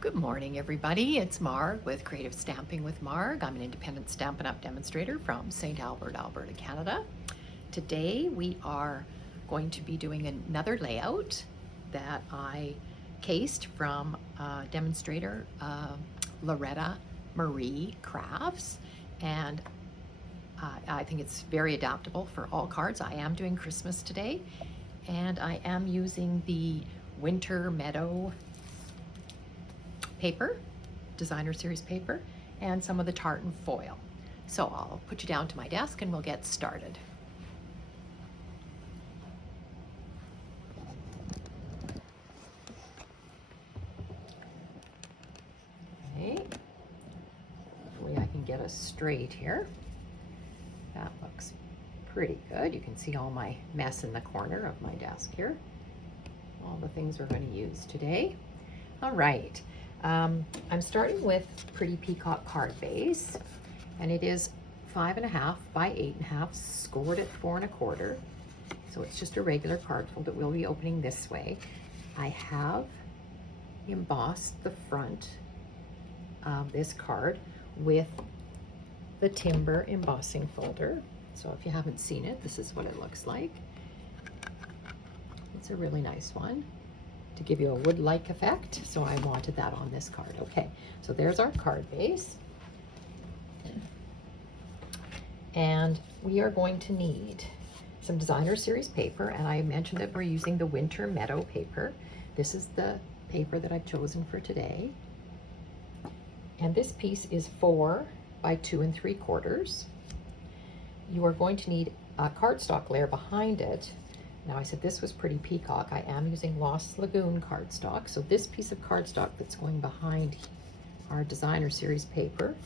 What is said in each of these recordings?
Good morning, everybody. It's Marg with Creative Stamping with Marg. I'm an independent Stampin' Up! Demonstrator from St. Albert, Alberta, Canada. Today we are going to be doing another layout that I cased from demonstrator Loretta Marie Crafts, and I think it's very adaptable for all cards. I am doing Christmas today, and I am using the Winter Meadow paper, designer series paper, and some of the tartan foil. So I'll put you down to my desk and we'll get started. Okay, hopefully I can get us straight here. That looks pretty good. You can see all my mess in the corner of my desk here. All the things we're going to use today. All right. I'm starting with Pretty Peacock card base, and it is 5.5 by 8.5, scored at 4 1/4. So it's just a regular card fold that we'll be opening this way. I have embossed the front of this card with the timber embossing folder. So if you haven't seen it, this is what it looks like. It's a really nice one to give you a wood-like effect, so I wanted that on this card. Okay, so there's our card base. And we are going to need some designer series paper, and I mentioned that we're using the Winter Meadow paper. This is the paper that I've chosen for today. And this piece is 4 by 2 3/4. You are going to need a cardstock layer behind it. Now, I said this was Pretty Peacock. I am using Lost Lagoon cardstock. So this piece of cardstock that's going behind our designer series paper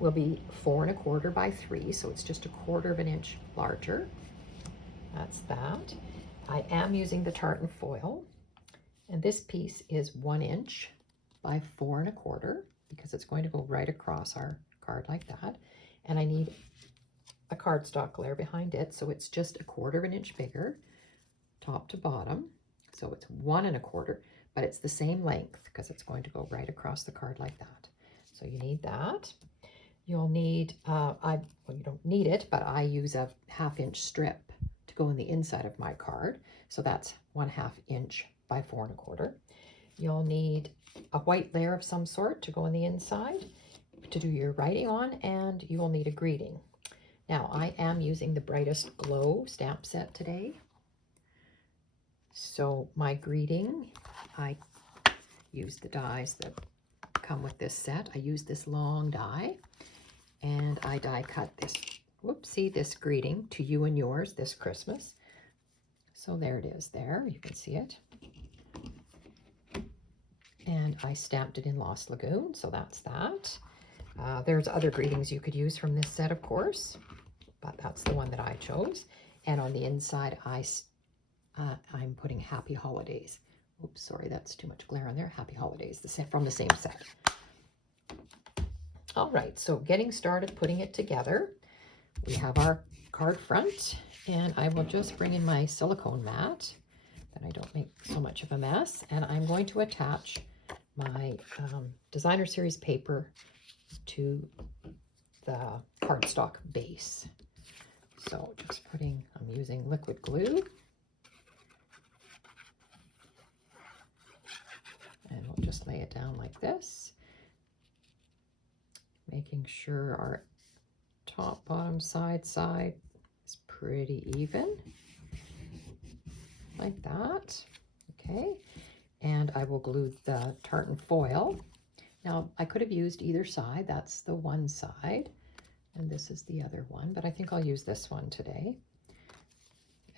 will be 4 1/4 by 3. So it's just 1/4 of an inch larger. That's that. I am using the tartan foil. And this piece is 1 inch by 4 1/4 because it's going to go right across our card like that. And I need a cardstock layer behind it. So it's just 1/4 of an inch bigger, top to bottom. So it's 1 1/4, but it's the same length because it's going to go right across the card like that. So you need that. You'll need, well, you don't need it, but I use a 1/2 inch strip to go in the inside of my card. So that's 1/2 inch by 4 1/4. You'll need a white layer of some sort to go in the inside to do your writing on, and you will need a greeting. Now, I am using the Brightest Glow stamp set today. So my greeting, I use the dies that come with this set. I use this long die, and I die cut this, whoopsie, this greeting to you and yours this Christmas. So there it is there, you can see it. And I stamped it in Lost Lagoon, so that's that. There's other greetings you could use from this set, of course, but that's the one that I chose. And on the inside, I'm putting Happy Holidays. Oops, sorry, that's too much glare on there. Happy Holidays, from the same set. All right, so getting started putting it together. We have our card front, and I will just bring in my silicone mat that I don't make so much of a mess, and I'm going to attach my designer series paper to the cardstock base. So just I'm using liquid glue. And we'll just lay it down like this, making sure our top, bottom, side is pretty even, like that. Okay, and I will glue the tartan foil. Now, I could have used either side. That's the one side, and this is the other one, but I think I'll use this one today.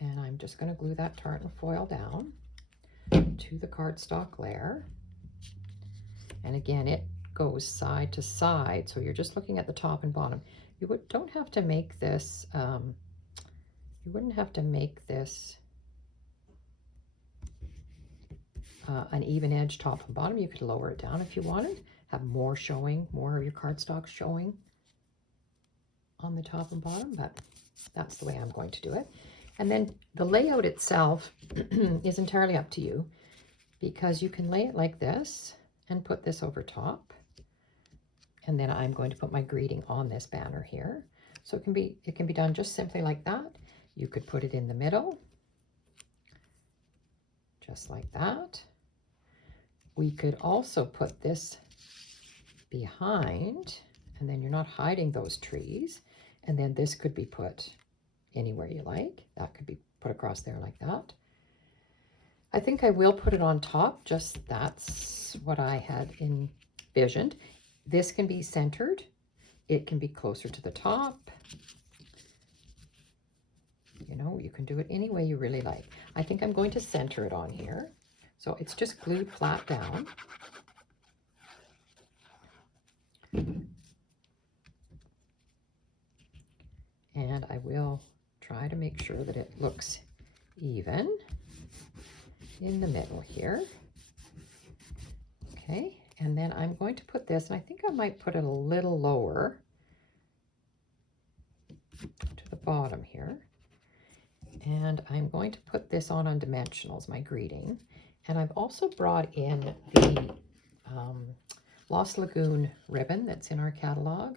And I'm just going to glue that tartan foil down to the cardstock layer. And again, it goes side to side, so you're just looking at the top and bottom. You don't have to make this, you wouldn't have to make this an even edge top and bottom. You could lower it down if you wanted, have more showing, more of your cardstock showing on the top and bottom, but that's the way I'm going to do it. And then the layout itself is entirely up to you, because you can lay it like this, and put this over top. And then I'm going to put my greeting on this banner here. So it can be done just simply like that. You could put it in the middle, just like that. We could also put this behind, and then you're not hiding those trees. And then this could be put anywhere you like. That could be put across there like that. I think I will put it on top, just that's what I had envisioned. This can be centered. It can be closer to the top. You know, you can do it any way you really like. I think I'm going to center it on here. So it's just glued flat down. And I will try to make sure that it looks even in the middle here. Okay, and then I'm going to put this, and I think I might put it a little lower to the bottom here. And I'm going to put this on dimensionals, my greeting. And I've also brought in the Lost Lagoon ribbon that's in our catalog.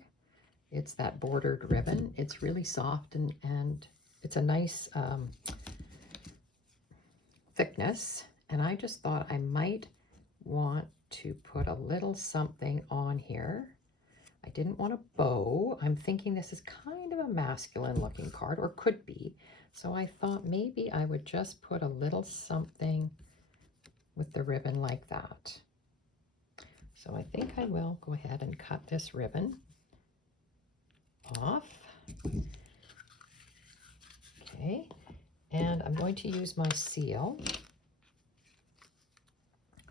It's that bordered ribbon. It's really soft and it's a nice thickness. And I just thought I might want to put a little something on here. I didn't want a bow. I'm thinking this is kind of a masculine looking card, or could be. So I thought maybe I would just put a little something with the ribbon like that. So I think I will go ahead and cut this ribbon off. Okay, and I'm going to use my seal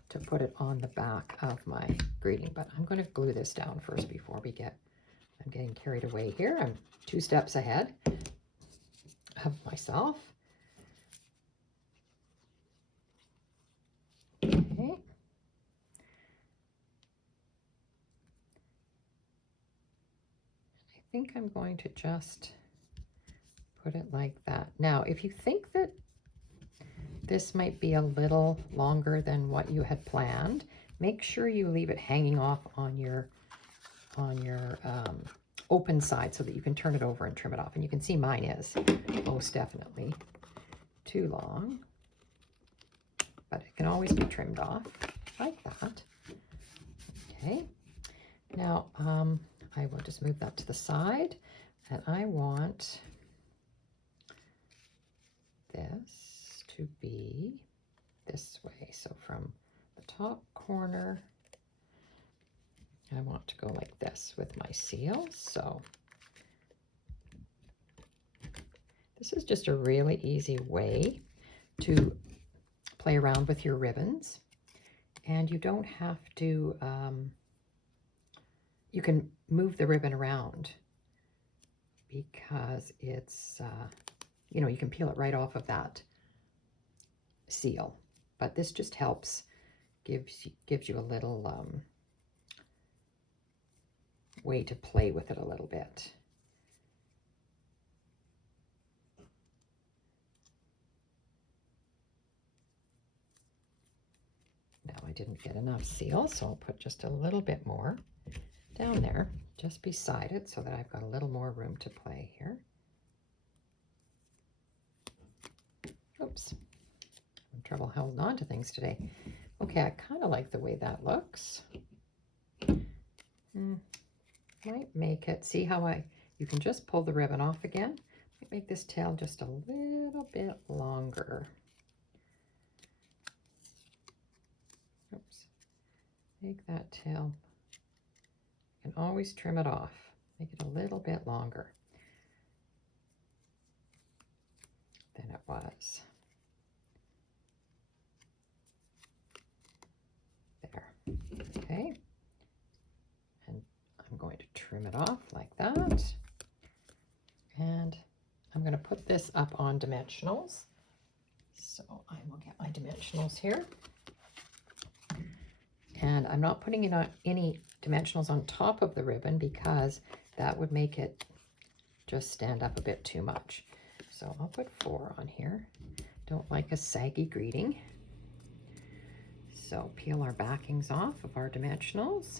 to put it on the back of my greeting, but I'm going to glue this down first before we get, I'm getting carried away here. I'm 2 steps ahead of myself. Okay. I think I'm going to just put it like that. Now, if you think that this might be a little longer than what you had planned, make sure you leave it hanging off on your open side so that you can turn it over and trim it off. And you can see mine is most definitely too long, but it can always be trimmed off like that. Okay, now I will just move that to the side, and I want this to be this way. So from the top corner, I want to go like this with my seal. So this is just a really easy way to play around with your ribbons, and you don't have to, you can move the ribbon around because it's, you know, you can peel it right off of that seal, but this just helps, gives you a little way to play with it a little bit. Now I didn't get enough seal, so I'll put just a little bit more down there, just beside it, so that I've got a little more room to play here. Oops, I'm in trouble holding on to things today. Okay, I kind of like the way that looks. Might make it, see how you can just pull the ribbon off again. Might make this tail just a little bit longer. Oops, make that tail, you can always trim it off, make it a little bit longer than it was. There, okay. And I'm going to trim it off like that. And I'm going to put this up on dimensionals. So I will get my dimensionals here. And I'm not putting any dimensionals on top of the ribbon because that would make it just stand up a bit too much. So I'll put 4 on here. Don't like a saggy greeting. So So peel our backings off of our dimensionals.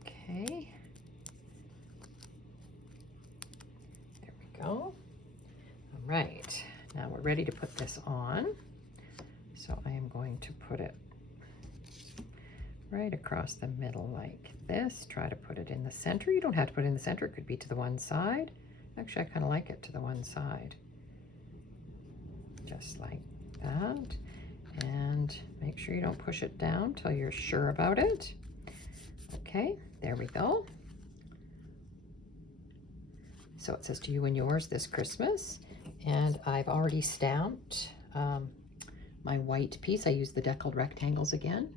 Okay. There we go. All right. Now we're ready to put this on. So I am going to put it right across the middle like this. Try to put it in the center. You don't have to put it in the center. It could be to the one side. Actually, I kind of like it to the one side. Just like that. And make sure you don't push it down till you're sure about it. Okay, there we go. So it says to you and yours this Christmas. And I've already stamped my white piece. I used the deckled rectangles again.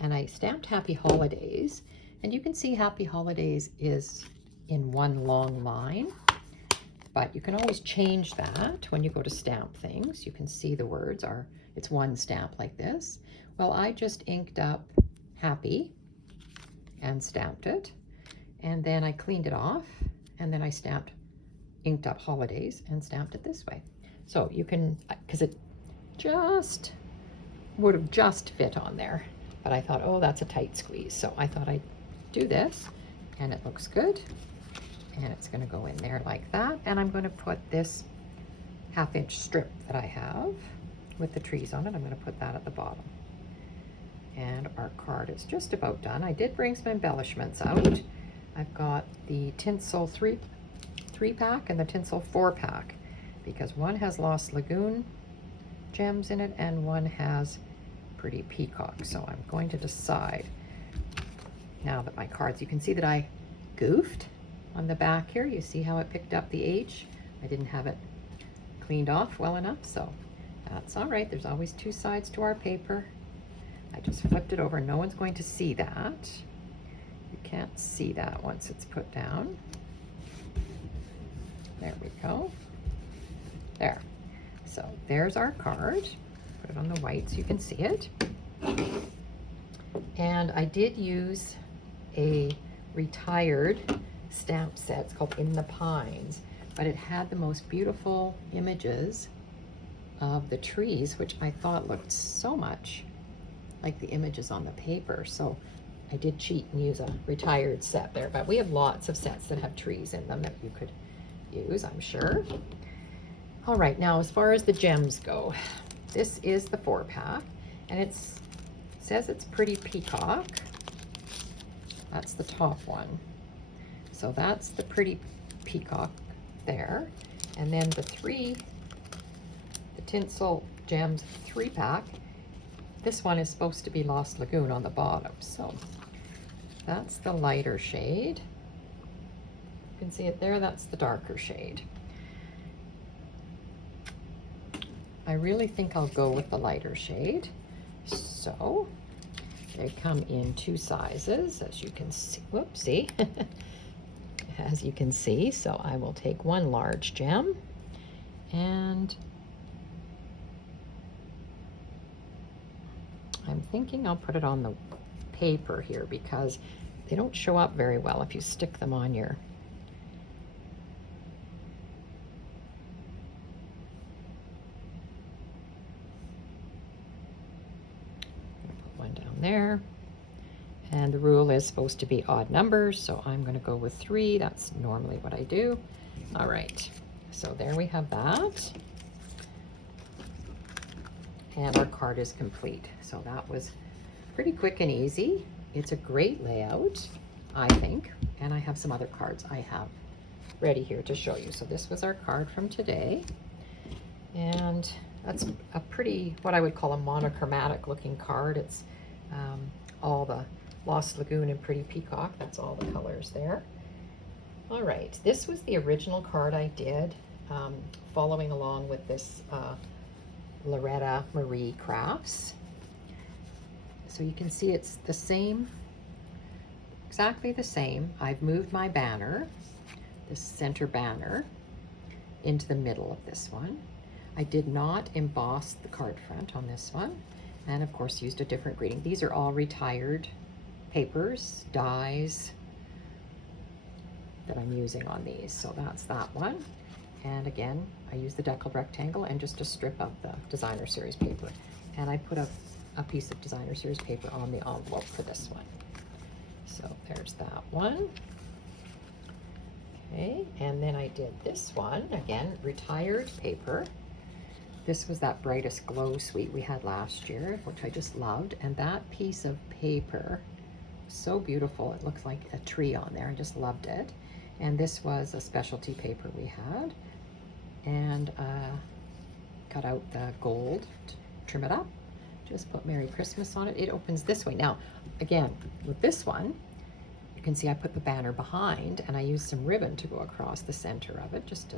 And I stamped Happy Holidays. And you can see Happy Holidays is in one long line. But you can always change that when you go to stamp things. You can see the words are, it's one stamp like this. Well, I just inked up Happy and stamped it. And then I cleaned it off. And then I inked up Holidays and stamped it this way. So you can, because it just would have just fit on there. But I thought, oh, that's a tight squeeze. So I thought I'd do this, and it looks good. And it's going to go in there like that. And I'm going to put this 1/2-inch strip that I have with the trees on it. I'm going to put that at the bottom. And our card is just about done. I did bring some embellishments out. I've got the tinsel 3-pack and the tinsel 4-pack, because one has Lost Lagoon gems in it and one has Pretty Peacock. So I'm going to decide now that my cards, you can see that I goofed on the back here. You see how it picked up the H? I didn't have it cleaned off well enough, so that's all right. There's always two sides to our paper. I just flipped it over. No one's going to see that. You can't see that once it's put down. There we go. There. So there's our card. Put it on the white so you can see it. And I did use a retired stamp set. It's called In the Pines, but it had the most beautiful images of the trees, which I thought looked so much like the images on the paper. So I did cheat and use a retired set there, but we have lots of sets that have trees in them that you could use, I'm sure. All right, now as far as the gems go, this is the 4-pack, and it says it's Pretty Peacock. That's the top one. So that's the Pretty Peacock there. And then the Tinsel Gems 3-pack, this one is supposed to be Lost Lagoon on the bottom. So that's the lighter shade. You can see it there, that's the darker shade. I really think I'll go with the lighter shade. So they come in 2 sizes, as you can see. Whoopsie. As you can see, so I will take one large gem, and I'm thinking I'll put it on the paper here because they don't show up very well if you stick them on your one down there. And the rule is supposed to be odd numbers, so I'm going to go with 3. That's normally what I do. All right, so there we have that. And our card is complete. So that was pretty quick and easy. It's a great layout, I think. And I have some other cards I have ready here to show you. So this was our card from today. And that's a pretty, what I would call a monochromatic looking card. It's all the Lost Lagoon and Pretty Peacock. That's all the colors there. All right, this was the original card I did, following along with this Loretta Marie Crafts. So you can see it's the same, exactly the same. I've moved my banner, this center banner, into the middle of this one. I did not emboss the card front on this one, and of course used a different greeting. These are all retired papers, dies that I'm using on these. So that's that one. And again, I use the deckled rectangle and just a strip of the designer series paper. And I put a piece of designer series paper on the envelope for this one. So there's that one. Okay, and then I did this one, again, retired paper. This was that Brightest Glow suite we had last year, which I just loved. And that piece of paper, so beautiful. It looks like a tree on there. I just loved it. And this was a specialty paper we had. And cut out the gold to trim it up. Just put Merry Christmas on it. It opens this way. Now, again, with this one, you can see I put the banner behind and I used some ribbon to go across the center of it just to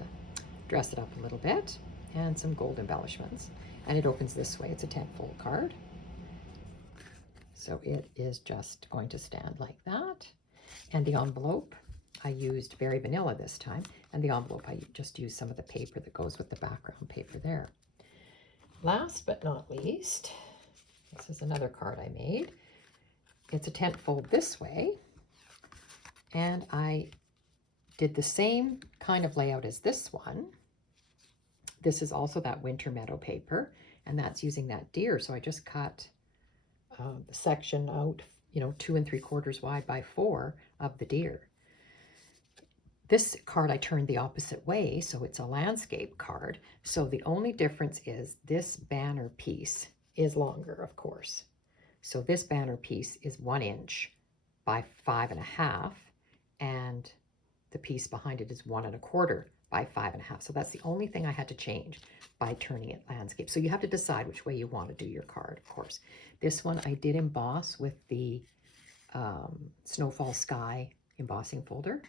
dress it up a little bit, and some gold embellishments. And it opens this way. It's a 10-fold card. So it is just going to stand like that. And the envelope, I used Very Vanilla this time. And the envelope, I just used some of the paper that goes with the background paper there. Last but not least, this is another card I made. It's a 10-fold this way. And I did the same kind of layout as this one. This is also that winter meadow paper, and that's using that deer. So I just cut the section out, 2 3/4 wide by 4 of the deer. This card I turned the opposite way, so it's a landscape card. So the only difference is this banner piece is longer, of course. So this banner piece is 1 inch by 5.5, and the piece behind it is 1 1/4 by 5.5. So that's the only thing I had to change by turning it landscape. So you have to decide which way you want to do your card, of course. This one I did emboss with the Snowfall Sky embossing folder.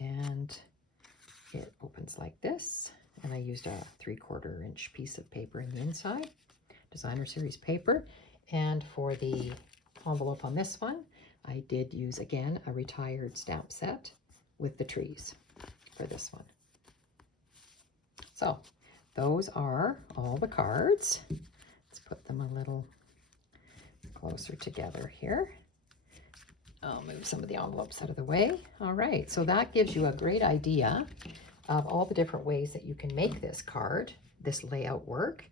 And it opens like this. And I used a 3/4 inch piece of paper in the inside, designer series paper. And for the envelope on this one, I did use, again, a retired stamp set with the trees for this one. So those are all the cards. Let's put them a little closer together here. I'll move some of the envelopes out of the way. All right, so that gives you a great idea of all the different ways that you can make this card, this layout work.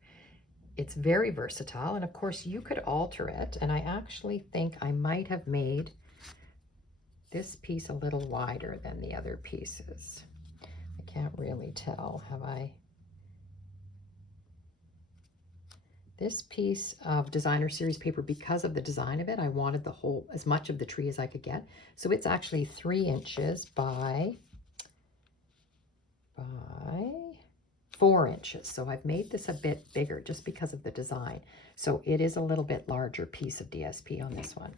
It's very versatile, and of course you could alter it, and I actually think I might have made this piece a little wider than the other pieces. I can't really tell, have I? This piece of designer series paper, because of the design of it, I wanted the whole, as much of the tree as I could get. So it's actually 3 inches by 4 inches. So I've made this a bit bigger just because of the design. So it is a little bit larger piece of DSP on this one.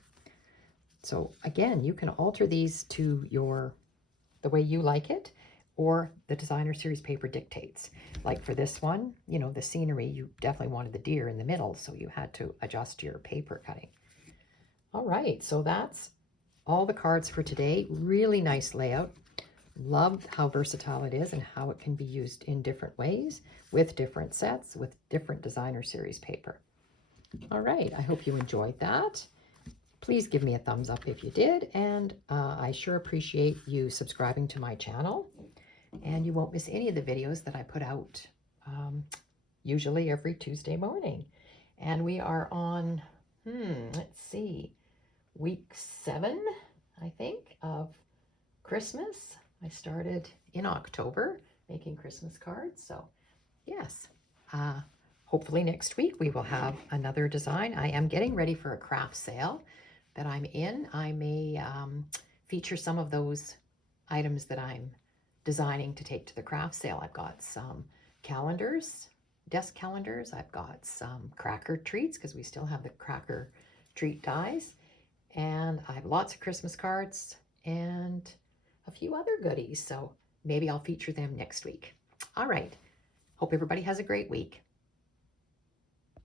So again, you can alter these to the way you like it, or the designer series paper dictates. Like for this one, the scenery, you definitely wanted the deer in the middle, so you had to adjust your paper cutting. All right, so that's all the cards for today. Really nice layout. Love how versatile it is and how it can be used in different ways with different sets, with different designer series paper. All right, I hope you enjoyed that. Please give me a thumbs up if you did, and I sure appreciate you subscribing to my channel. And you won't miss any of the videos that I put out usually every Tuesday morning. And we are on, let's see, week 7, I think, of Christmas. I started in October making Christmas cards. So yes, hopefully next week we will have another design. I am getting ready for a craft sale that I'm in. I may feature some of those items that I'm designing to take to the craft sale. I've got some calendars, desk calendars. I've got some cracker treats because we still have the cracker treat dies. And I have lots of Christmas cards and a few other goodies. So maybe I'll feature them next week. All right. Hope everybody has a great week.